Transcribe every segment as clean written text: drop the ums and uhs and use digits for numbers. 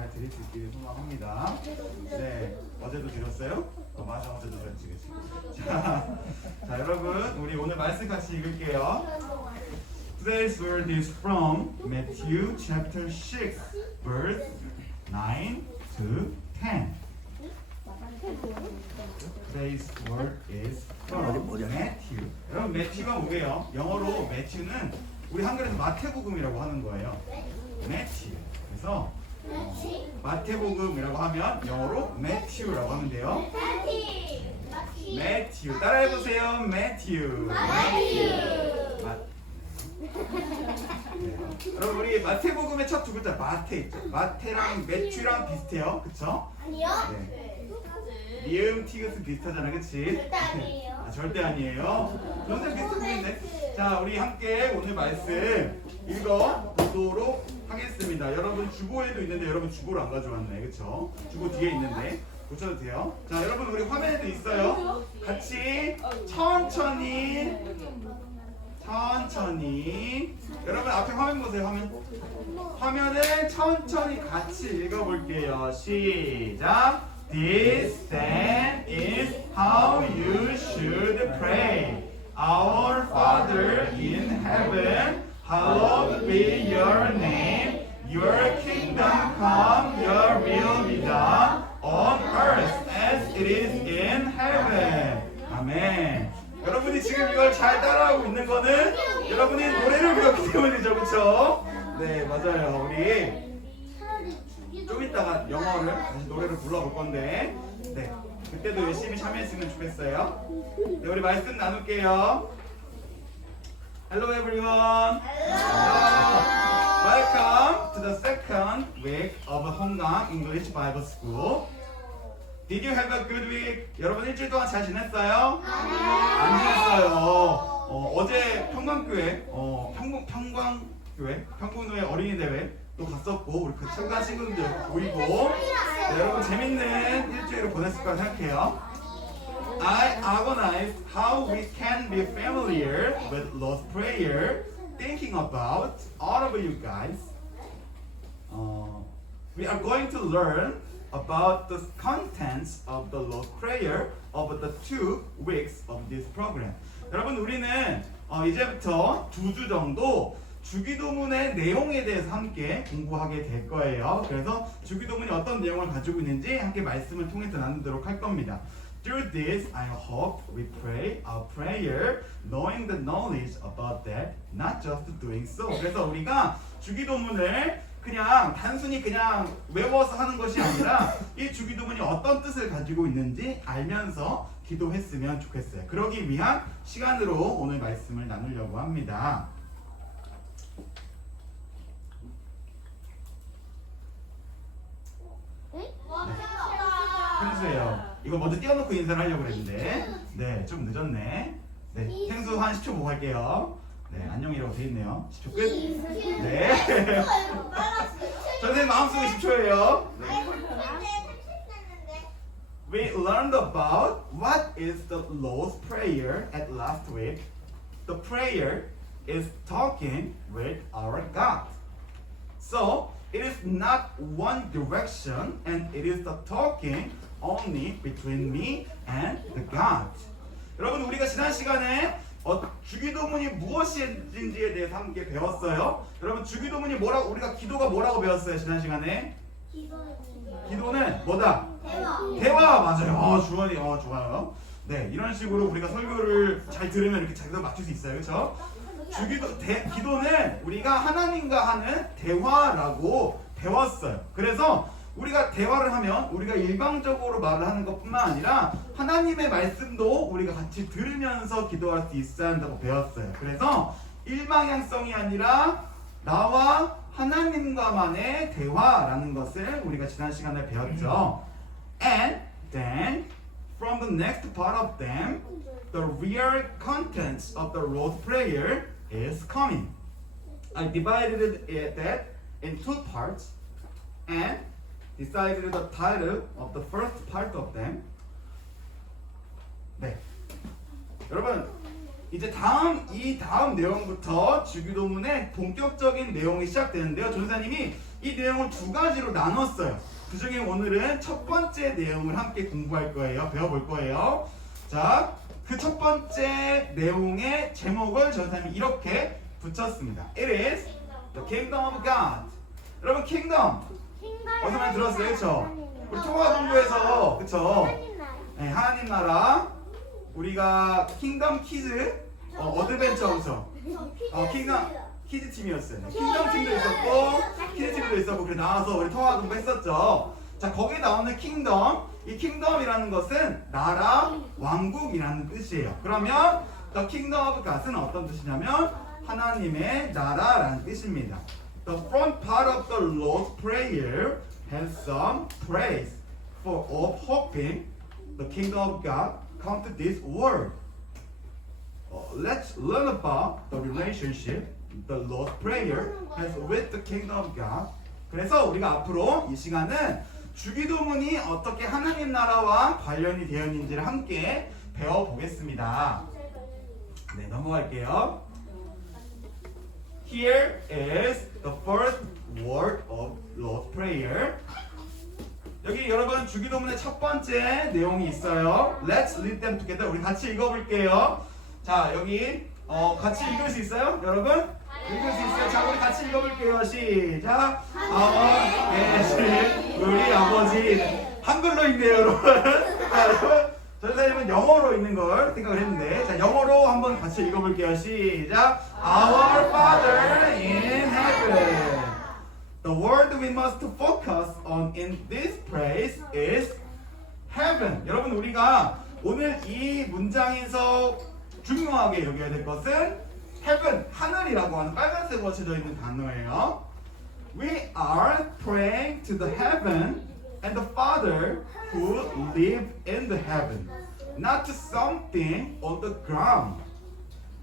잘 드릴 수 있기를 소망합니다. 네, 어제도 드렸어요? 맞아, 어제도 드렸지, 그치? 자, 여러분, 우리 오늘 말씀 같이 읽을게요. Today's word is from Matthew chapter 6, verse 9 to 10. Today's word is from Matthew. 여러분, 매튜가 뭐예요? 영어로 매튜는 우리 한글에서 마태복음이라고 하는 거예요. 매튜. 그래서 마태복음이라고 하면 영어로 매튜라고 하면 돼요. 매튜. 따라해보세요. 매튜. 여러분, 우리 마태복음의 첫 두 글자 마태 있죠? 마태랑 매튜랑 비슷해요. 그쵸? 아니요. 네. 리음, 티귿은 비슷하잖아, 그치? 절대 아니에요. 아, 절대 아니에요. 전생 비슷해 보이네. 자, 우리 함께 오늘 말씀 읽어보도록 하겠습니다. 여러분 주보에도 있는데 여러분 주보를 안 가져왔네, 그쵸? 주보 뒤에 있는데 보셔도 돼요. 자, 여러분 우리 화면에도 있어요. 같이 천천히 여러분 앞에 화면 보세요. 화면을 천천히 같이 읽어볼게요. 시작. This then is how you should pray. Our Father in heaven, hallowed be your name. Your kingdom come, your will be done on earth as it is in heaven. 아멘. 여러분이 지금 이걸 잘 따라하고 있는 거는 여러분이 노래를 배웠기 때문이죠, 그렇죠? 네, 맞아요. 우리 좀 이따가 영어를 다시 노래를 불러볼 건데, 네, 그때도 열심히 참여했으면 좋겠어요. 네, 우리 말씀 나눌게요. Hello everyone. Welcome to the second week of Honggang English Bible School. Did you have a good week? 여러분 일주일 동안 잘 지냈어요? 안 지냈어요. 어제 평광교회, 평군교회 어린이 대회 또 갔었고 우리 그 참가한 친구들 보이고 네, 여러분 재밌는 일주일을 보냈을 거라 생각해요. I agonized how we can be familiar with Lord's Prayer, thinking about all of you guys. We are going to learn about the contents of the Lord's Prayer over the 2 weeks of this program. 여러분 우리는 이제부터 2주 정도 주기도문의 내용에 대해서 함께 공부하게 될 거예요. 그래서 주기도문이 어떤 내용을 가지고 있는지 함께 말씀을 통해서 나누도록 할 겁니다. Through this, I hope we pray our prayer, knowing the knowledge about that, not just doing so. 그래서 우리가 주기도문을 그냥 단순히 그냥 외워서 하는 것이 아니라 이 주기도문이 어떤 뜻을 가지고 있는지 알면서 기도했으면 좋겠어요. 그러기 위한 시간으로 오늘 말씀을 나누려고 합니다. 현수예요. 이거 먼저 띄워놓고 인사를 하려고 그랬는데 네, 좀 늦었네. 네, 생수 한 10초 보고 갈게요. 네, 안녕이라고 돼 있네요. 10초 끝. 네. 선생님 마음속에 10초예요. We learned about what is the Lord's Prayer at last week. The prayer is talking with our God. So it is not one direction, and it is the talking only between me and the God. 여러분 우리가 지난 시간에 주기도문이 무엇인지에 대해서 함께 배웠어요. 여러분 주기도문이 뭐라고 우리가 기도가 뭐라고 배웠어요 지난 시간에? 기도는 뭐다? 대화 맞아요. 주원이 좋아요. 네, 이런 식으로 우리가 설교를 잘 들으면 이렇게 자기도 맞출 수 있어요, 그렇죠? 기도는 우리가 하나님과 하는 대화라고 배웠어요. 그래서 우리가 대화를 하면 우리가 일방적으로 말을 하는 것뿐만 아니라 하나님의 말씀도 우리가 같이 들으면서 기도할 수 있어야 한다고 배웠어요. 그래서 일방향성이 아니라 나와 하나님과만의 대화라는 것을 우리가 지난 시간에 배웠죠. And then from the next part of them, the real contents of the Lord's Prayer is coming. I divided that in 2 parts and decided the title of the first part of them. 네, 여러분 이제 이 다음 내용부터 주기도문의 본격적인 내용이 시작되는데요. 전사님이 이 내용을 두 가지로 나눴어요. 그 중에 오늘은 첫 번째 내용을 함께 공부할 거예요. 배워볼 거예요. 자, 그 첫 번째 내용의 제목을 저 선생님이 이렇게 붙였습니다. It is the kingdom of God. 여러분, kingdom 어디서 많이 들었어요, 그렇죠? 우리 통화 공부에서, 그렇죠? 네, 하나님 나라. 우리가 킹덤 키즈 어드벤처, 그렇죠? 킹덤 키즈 팀이었어요. 킹덤 팀도 있었고 키즈 팀도 있었고 그래 나와서 우리 통화 공부 했었죠. 자, 거기에 나오는 킹덤, 이 킹덤이라는 것은 나라, 왕국이라는 뜻이에요. 그러면 the kingdom of God은 어떤 뜻이냐면 하나님의 나라라는 뜻입니다. The front part of the Lord's Prayer has some praise for of hoping the kingdom of God come to this world. Let's learn about the relationship the Lord's Prayer has with the kingdom of God. 그래서 우리가 앞으로 이 시간은 주기도문이 어떻게 하나님 나라와 관련이 되어 있는지를 함께 배워보겠습니다. 네, 넘어갈게요. Here is the first word of Lord's Prayer. 여기 여러분 주기도문의 첫 번째 내용이 있어요. Let's read them together. 우리 같이 읽어볼게요. 자, 여기 같이 읽을 수 있어요? 여러분? 읽을 수 있어요? 자, 우리 같이 읽어볼게요. 시작. 계신 우리 아버지. 한글로 있네요, 여러분. 자, 여러분, 저 선생님은 영어로 있는 걸 생각을 했는데, 자, 영어로 한번 같이 읽어볼게요. 시작. Our Father in heaven. The word we must focus on in this place is heaven. 여러분, 우리가 오늘 이 문장에서 중요하게 여겨야 될 것은 heaven, 하늘이라고 하는 빨간색으로 쳐져 있는 단어예요. We are praying to the heaven and the Father who live in the heaven, not to something on the ground.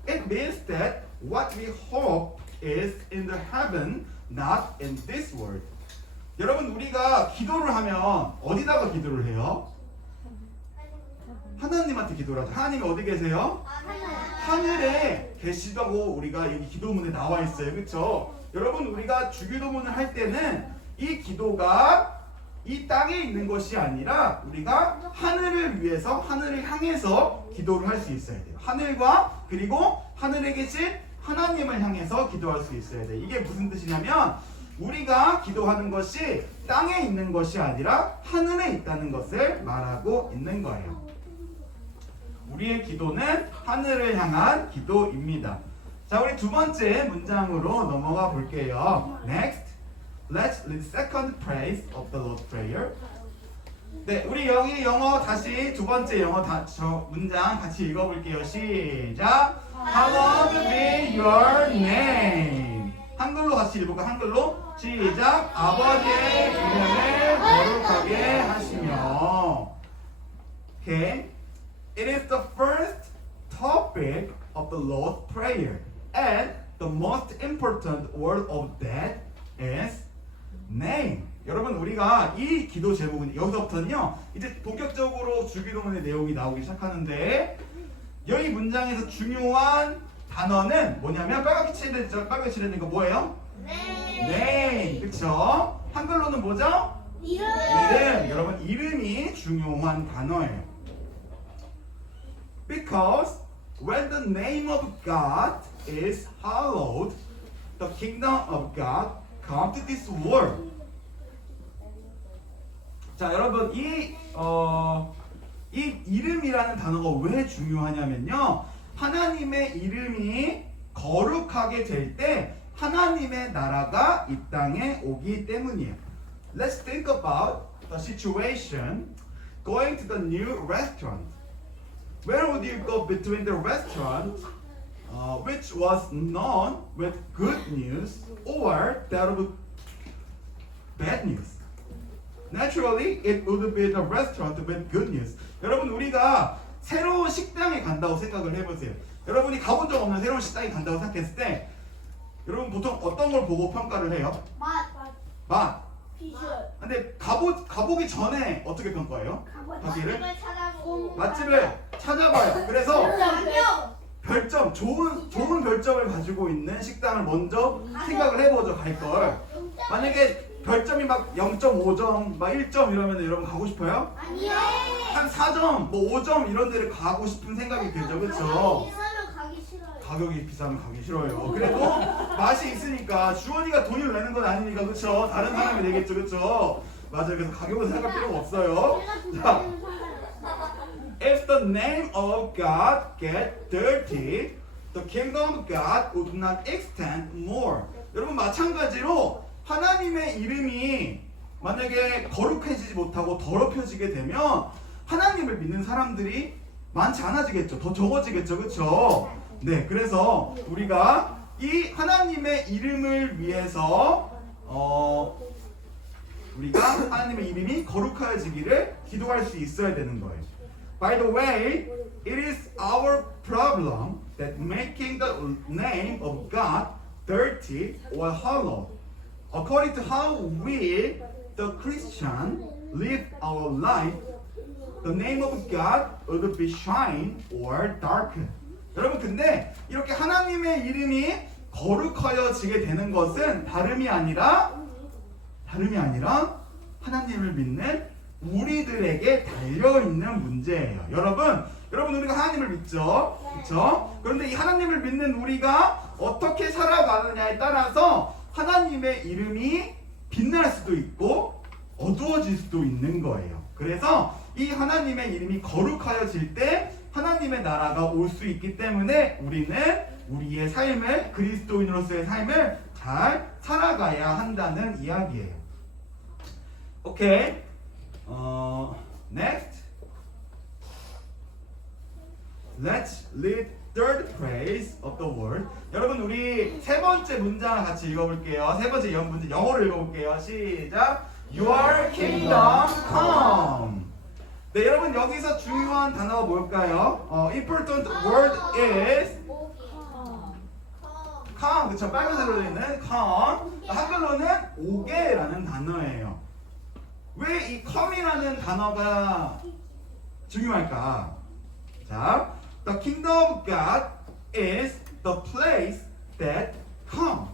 It means that what we hope is in the heaven, not in this world. 여러분, 우리가 기도를 하면 어디다가 기도를 해요? 하나님한테 기도를 하죠. 하나님이 어디 계세요? 하늘에 계시다고 우리가 여기 기도문에 나와 있어요. 그렇죠? 여러분, 우리가 주기도문을 할 때는 이 기도가 이 땅에 있는 것이 아니라 우리가 하늘을 위해서, 하늘을 향해서 기도를 할 수 있어야 돼요. 하늘과 그리고 하늘에 계신 하나님을 향해서 기도할 수 있어야 돼요. 이게 무슨 뜻이냐면 우리가 기도하는 것이 땅에 있는 것이 아니라 하늘에 있다는 것을 말하고 있는 거예요. 우리의 기도는 하늘을 향한 기도입니다. 자, 우리 두 번째 문장으로 넘어가 볼게요. Next, let's read the second phrase of the Lord's Prayer. 네, 우리 여기 영어 다시 두 번째 영어 문장 같이 읽어볼게요. 시작. Hallowed be your name. 한글로 같이 읽어볼까? 한글로 시작. 아버지의 이름을 거룩하게 하시며. Okay. It is the first topic of the Lord's Prayer, and the most important word of that is name. 여러분, 우리가 이 기도 제목은 여기서부터는요, 이제 본격적으로 주기도문의 내용이 나오기 시작하는데, 여기 문장에서 중요한 단어는 뭐냐면 빨갛게 칠해진 거 뭐예요? name. 그쵸? 한글로는 뭐죠? 이름. 여러분, 이름이 중요한 단어예요. Because when the name of God is hallowed, the kingdom of God comes to this world. 자, 여러분, 이 이름이라는 단어가 왜 중요하냐면요, 하나님의 이름이 거룩하게 될 때 하나님의 나라가 이 땅에 오기 때문이에요. Let's think about the situation going to the new restaurant. Where would you go between the restaurant, which was known with good news, or that of bad news? Naturally, it would be the restaurant with good news. 여러분, 우리가 새로운 식당에 간다고 생각을 해보세요. 여러분이 가본 적 없는 새로운 식당에 간다고 생각했을 때, 여러분 보통 어떤 걸 보고 평가를 해요? 맛. 비주얼. 근데 가보기 전에 어떻게 평가해요? 가기를? 맛집을 찾아봐요. 그래서 별점, 좋은 별점을 가지고 있는 식당을 먼저 생각을 해보죠. 갈 걸. 만약에 별점이 막 0.5점, 막 1점 이러면 여러분 가고 싶어요? 아니요. 한 4점, 뭐 5점 이런 데를 가고 싶은 생각이 들죠, 그렇죠? 비싸면 가기 싫어요. 가격이 비싸면 가기 싫어요. 그래도 맛이 있으니까 주원이가 돈을 내는 건 아니니까, 그렇죠? 다른 사람이 내겠죠, 그렇죠? 맞아요. 그래서 가격은 생각할 필요가 없어요. 제가 돈 자, 내는 상관없어. if the name of God get dirty, the kingdom of God would not extend more. 여러분 마찬가지로 하나님의 이름이 만약에 거룩해지지 못하고 더럽혀지게 되면 하나님을 믿는 사람들이 많지 않아지겠죠. 더 적어지겠죠. 그렇죠? 네, 그래서 우리가 이 하나님의 이름을 위해서 우리가 하나님의 이름이 거룩하여지기를 기도할 수 있어야 되는 거예요. By the way, it is our problem that making the name of God dirty or hollow. According to how we, the Christian, live our life, the name of God would be shine or darken. 여러분 근데 이렇게 하나님의 이름이 거룩하여지게 되는 것은 다름이 아니라 하나님을 믿는 우리들에게 달려있는 문제예요. 여러분 우리가 하나님을 믿죠? 그렇죠? 그런데 이 하나님을 믿는 우리가 어떻게 살아가느냐에 따라서 하나님의 이름이 빛날 수도 있고 어두워질 수도 있는 거예요. 그래서 이 하나님의 이름이 거룩하여질 때 하나님의 나라가 올 수 있기 때문에 우리는 우리의 삶을, 그리스도인으로서의 삶을 잘 살아가야 한다는 이야기예요. 오케이. Next. Let's read third phrase of the word. 여러분 우리 세 번째 문장 같이 읽어볼게요. 세 번째 문장 영어로 읽어볼게요. 시작. Your kingdom come. 네, 여러분 여기서 중요한 단어가 뭘까요? Important word is come. 그쵸? 빨간색으로 되어 있는 come. 한글로는 오게라는 단어예요. 왜 이 come이라는 단어가 중요할까? 자, the kingdom of God is the place that come.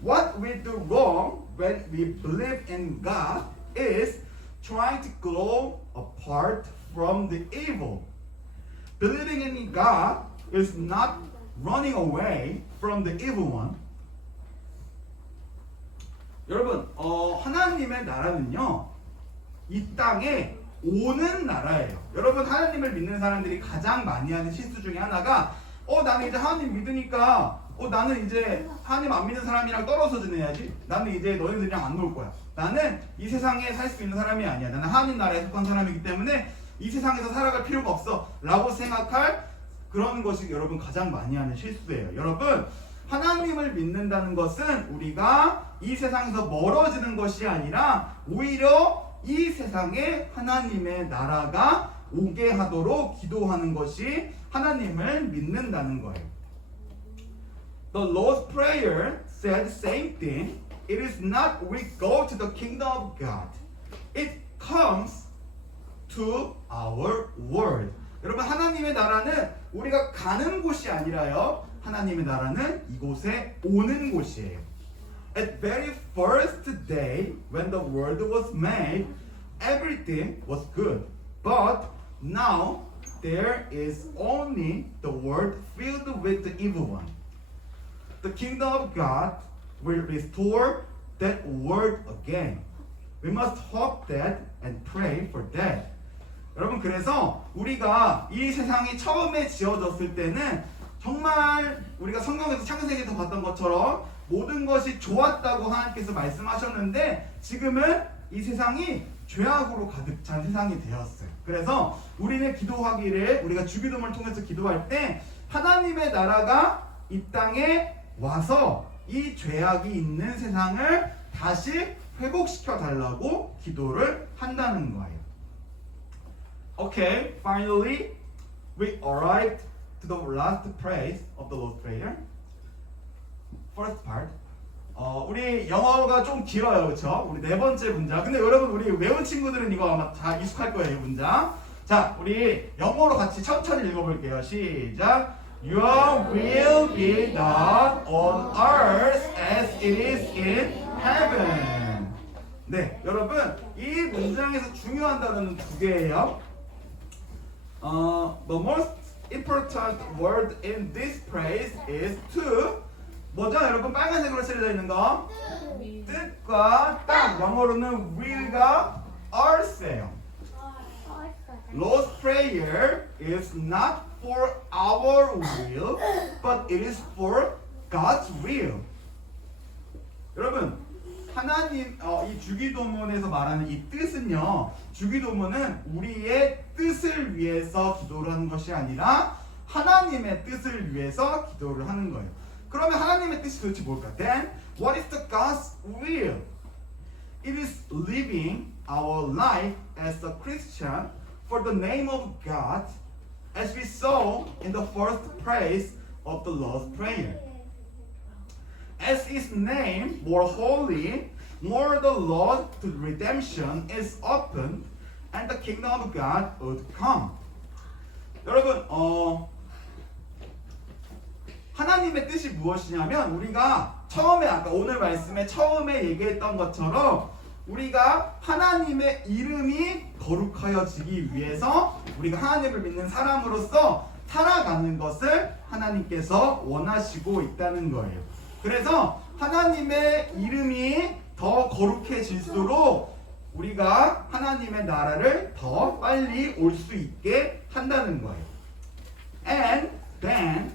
What we do wrong when we believe in God is trying to grow apart from the evil. Believing in God is not running away from the evil one. 여러분, 하나님의 나라는요, 이 땅에 오는 나라예요. 여러분, 하나님을 믿는 사람들이 가장 많이 하는 실수 중에 하나가, 나는 이제 하나님 믿으니까, 나는 이제 하나님 안 믿는 사람이랑 떨어져 지내야지. 나는 이제 너희들이랑 안 놀 거야. 나는 이 세상에 살 수 있는 사람이 아니야. 나는 하나님 나라에 속한 사람이기 때문에 이 세상에서 살아갈 필요가 없어. 라고 생각할 그런 것이 여러분 가장 많이 하는 실수예요. 여러분, 하나님을 믿는다는 것은 우리가 이 세상에서 멀어지는 것이 아니라 오히려 이 세상에 하나님의 나라가 오게 하도록 기도하는 것이 하나님을 믿는다는 거예요. The Lord's Prayer said the same thing. It is not we go to the kingdom of God. It comes to our world. 여러분, 하나님의 나라는 우리가 가는 곳이 아니라요. 하나님의 나라는 이곳에 오는 곳이에요. At very first day when the world was made, everything was good. But now there is only the world filled with the evil one. The kingdom of God will restore that world again. We must hope that and pray for that. 여러분, 그래서 우리가 이 세상이 처음에 지어졌을 때는 정말 우리가 성경에서 창세기에서 봤던 것처럼 모든 것이 좋았다고 하나님께서 말씀하셨는데 지금은 이 세상이 죄악으로 가득 찬 세상이 되었어요. 그래서 우리는 기도하기를, 우리가 주기도문을 통해서 기도할 때 하나님의 나라가 이 땅에 와서 이 죄악이 있는 세상을 다시 회복시켜 달라고 기도를 한다는 거예요. Okay, finally we arrived to the last phrase of the Lord's Prayer. First part. 우리 영어가 좀 길어요, 그렇죠? 우리 네 번째 문장. 근데 여러분 우리 외운 친구들은 이거 아마 다 익숙할 거예요, 이 문장. 자, 우리 영어로 같이 천천히 읽어볼게요. 시작. Your will be done on earth as it is in heaven. 네, 여러분 이 문장에서 중요한 단어는 두 개예요. The most important word in this phrase is to. 뭐죠, 여러분? 빨간색으로 칠해져 있는 거. 뜻과 땅. 영어로는 will과 earth예요. Lord's prayer is not for our will, but it is for God's will. 여러분, 하나님 이 주기도문에서 말하는 이 뜻은요, 주기도문은 우리의 뜻을 위해서 기도를 하는 것이 아니라 하나님의 뜻을 위해서 기도를 하는 거예요. 그러면 하나님의 뜻이 도대체 뭘까? Then what is the God's will? It is living our life as a Christian for the name of God, as we saw in the first phrase of the Lord's Prayer. As His name more holy, more the Lord to redemption is opened, and the kingdom of God would come. 여러분, 하나님의 뜻이 무엇이냐면 우리가 처음에 아까 오늘 말씀에 처음에 얘기했던 것처럼 우리가 하나님의 이름이 거룩하여지기 위해서 우리가 하나님을 믿는 사람으로서 살아가는 것을 하나님께서 원하시고 있다는 거예요. 그래서 하나님의 이름이 더 거룩해질수록 우리가 하나님의 나라를 더 빨리 올 수 있게 한다는 거예요. And then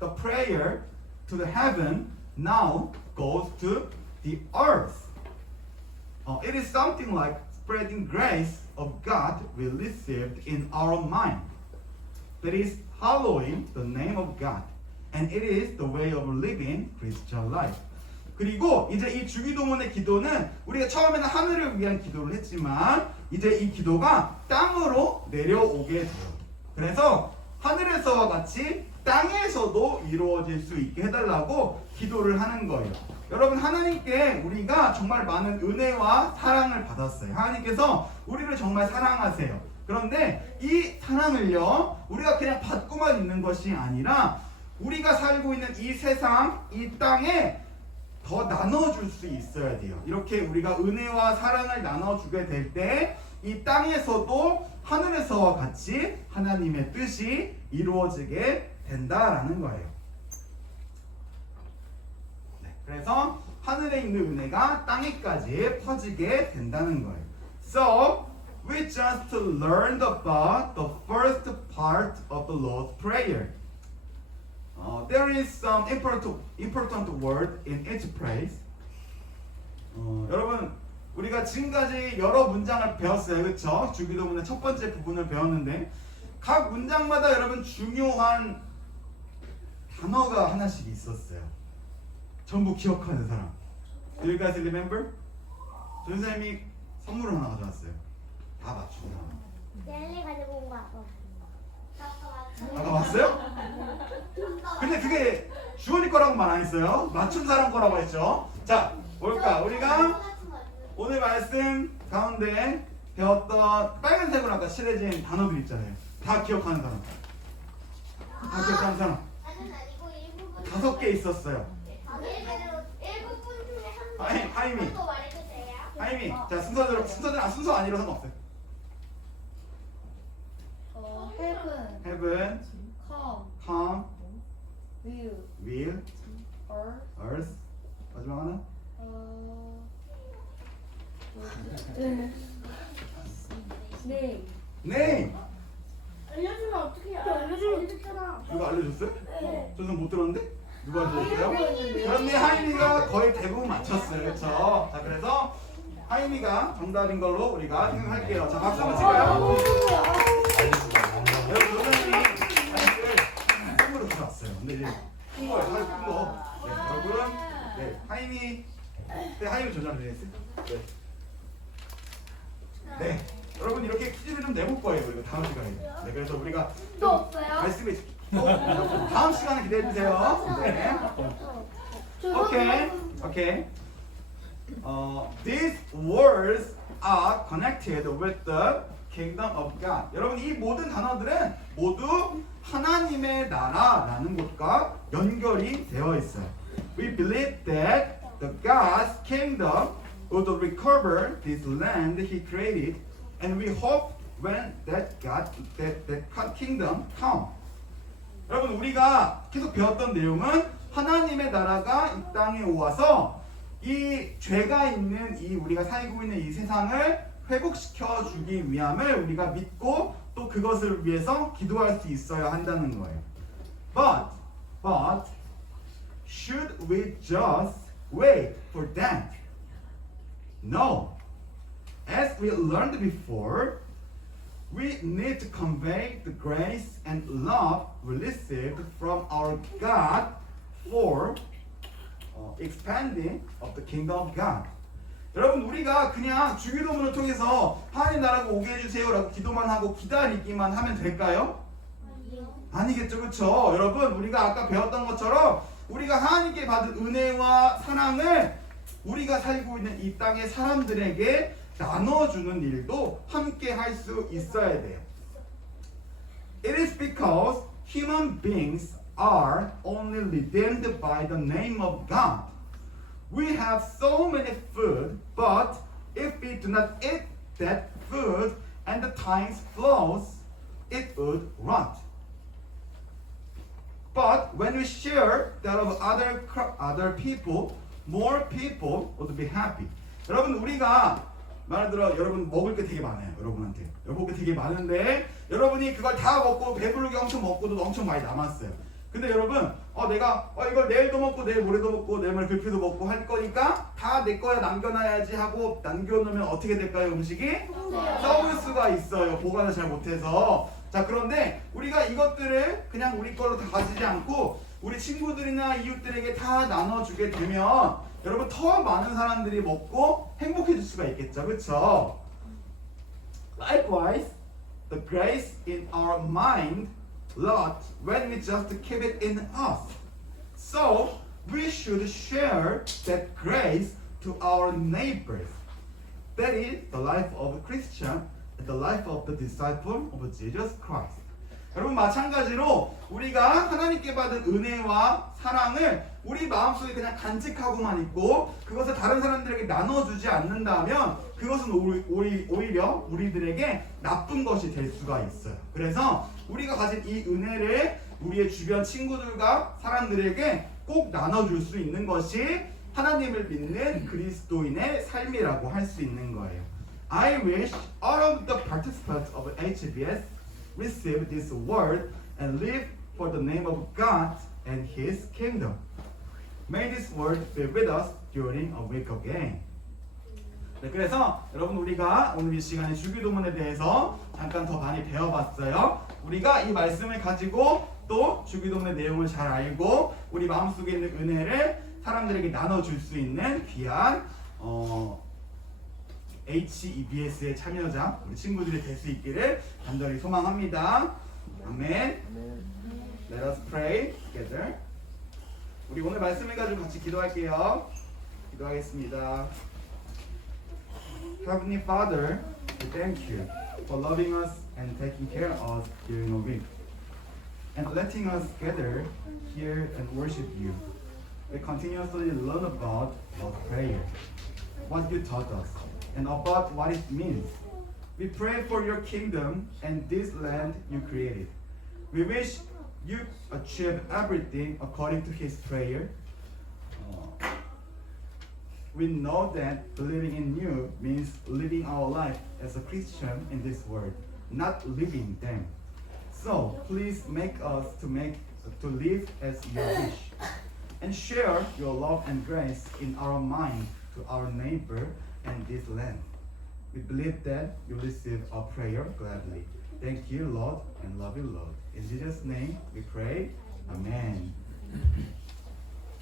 the prayer to the heaven now goes to the earth. It is something like spreading grace of God we received in our mind. That is hallowing the name of God. And it is the way of living Christian life. 그리고 이제 이 주기도문의 기도는 우리가 처음에는 하늘을 위한 기도를 했지만 이제 이 기도가 땅으로 내려오게 돼요. 그래서 하늘에서와 같이 땅에서도 이루어질 수 있게 해달라고 기도를 하는 거예요. 여러분, 하나님께 우리가 정말 많은 은혜와 사랑을 받았어요. 하나님께서 우리를 정말 사랑하세요. 그런데 이 사랑을요, 우리가 그냥 받고만 있는 것이 아니라 우리가 살고 있는 이 세상, 이 땅에 더 나눠줄 수 있어야 돼요. 이렇게 우리가 은혜와 사랑을 나눠주게 될 때 이 땅에서도 하늘에서와 같이 하나님의 뜻이 이루어지게 된다라는 거예요. 네, 그래서 하늘에 있는 은혜가 땅에까지 퍼지게 된다는 거예요. So, we just learned about the first part of the Lord's Prayer. There is some important word in each phrase. 여러분, 우리가 지금까지 여러 문장을 배웠어요, 그렇죠? 주기도문의 첫 번째 부분을 배웠는데 각 문장마다 여러분 중요한 단어가 하나씩 있었어요. 전부 기억하는 사람. Do you guys remember? 전사님이 선물을 하나 가져왔어요. 다 맞추고 나와. 젤리 가지고 온 거 아빠. 아까 왔어요? 근데 그게 주원이 거라고 말 안 했어요. 맞춘 사람 거라고 했죠. 자, 뭘까? 우리가 오늘 말씀 가운데 배웠던 빨간색으로 아까 칠해진 단어들 있잖아요. 다 기억하는 사람. 다 기억하는 사람. 5개 있었어요. 하이미. 하이미. 자, 순서 아니라 상관없어요. Heaven, come, will, earth. 마지막 하나. name. 알려주면 어떻게 알려줬잖아. 누가 알려줬어요? 네. 저는 못 들었는데? 누가 알려줬어요? 그런데 하이미가 거의 대부분 맞췄어요. 그렇죠? 자, 그래서 하이미가 정답인 걸로 우리가 생각할게요. 자, 박수 한번 칠까요? 여러분, 선생님이 하이미를 선물로 주셨어요. 근데 이제 큰 거예요. 사실 큰 거. 네, 여러분, 네, 하이미, 네, 하이미 조절해주세요. 네. 네, 여러분 이렇게 퀴즈를 좀 내볼 거예요. 그리고 다음 시간에. 네, 그래서 우리가 또 없어요? 말씀해 다음 시간에 기대해 주세요. 네. Okay. These words are connected with the kingdom of God. 여러분 이 모든 단어들은 모두 하나님의 나라라는 것과 연결이 되어 있어요. We believe that the God's kingdom would recover this land He created, and we hope when that kingdom come. 여러분 우리가 계속 배웠던 내용은 하나님의 나라가 이 땅에 와서 이 죄가 있는 이 우리가 살고 있는 이 세상을 회복시켜 주기 위함을 우리가 믿고 또 그것을 위해서 기도할 수 있어야 한다는 거예요. But should we just wait for that? No. As we learned before, we need to convey the grace and love we received from our God for expanding of the kingdom of God. 여러분 우리가 그냥 주기도문을 통해서 하나님 나라가 오게 해주세요라고 기도만 하고 기다리기만 하면 될까요? 아니겠죠, 그렇죠? 여러분 우리가 아까 배웠던 것처럼 우리가 하나님께 받은 은혜와 사랑을 우리가 살고 있는 이 땅의 사람들에게 나눠주는 일도 함께 할 수 있어야 돼요. It is because human beings are only redeemed by the name of God. We have so many food, but if we do not eat that food and the time flows, it would rot. But when we share that of other people, more people would be happy. 여러분 우리가 말을 들어 여러분 먹을 게 되게 많아요. 여러분한테 먹을 게 되게 많은데 여러분이 그걸 다 먹고 배부르게 엄청 먹고도 엄청 많이 남았어요. 근데 여러분 내가 이걸 내일도 먹고 내일 모레도 먹고 내일 모레 글피도 먹고 할 거니까 다 내 거야 남겨놔야지 하고 남겨놓으면 어떻게 될까요? 음식이 썩을 수가 있어요. 보관을 잘 못해서. 자 그런데 우리가 이것들을 그냥 우리 걸로 다 가지지 않고 우리 친구들이나 이웃들에게 다 나눠주게 되면 여러분 더 많은 사람들이 먹고 행복해질 수가 있겠죠, 그렇죠? Likewise, the grace in our mind lot when we just keep it in us. So we should share that grace to our neighbors. That is the life of a Christian and the life of the disciple of Jesus Christ. 여러분 마찬가지로 우리가 하나님께 받은 은혜와 사랑을 우리 마음속에 그냥 간직하고만 있고 그것을 다른 사람들에게 나눠주지 않는다면 그것은 오히려 우리들에게 나쁜 것이 될 수가 있어요. 그래서 우리가 가진 이 은혜를 우리의 주변 친구들과 사람들에게 꼭 나눠줄 수 있는 것이 하나님을 믿는 그리스도인의 삶이라고 할 수 있는 거예요. I wish all of the participants of HBS receive this word and live for the name of God and His kingdom. May this word be with us during a week again. 네, 그래서 여러분 우리가 오늘 이 시간에 주기도문에 대해서 잠깐 더 많이 배워봤어요. 우리가 이 말씀을 가지고 또 주기도문의 내용을 잘 알고 우리 마음속에 있는 은혜를 사람들에게 나눠줄 수 있는 귀한 HEBS의 참여자 우리 친구들이 될 수 있기를 간절히 소망합니다. 아멘. Let us pray together. 우리 오늘 말씀을 가지고 같이 기도할게요. 기도하겠습니다. Heavenly Father, we thank you for loving us and taking care of us during a week and letting us gather here and worship you. We continuously learn about prayer, what you taught us, and about what it means. We pray for your kingdom and this land you created. We wish you achieve everything according to His prayer. We know that believing in you means living our life as a Christian in this world, not living them. So please make us to live as you wish, and share your love and grace in our mind to our neighbor and this land. We believe that you receive our prayer gladly. Thank you, Lord, and love you, Lord. In Jesus' name we pray. Amen.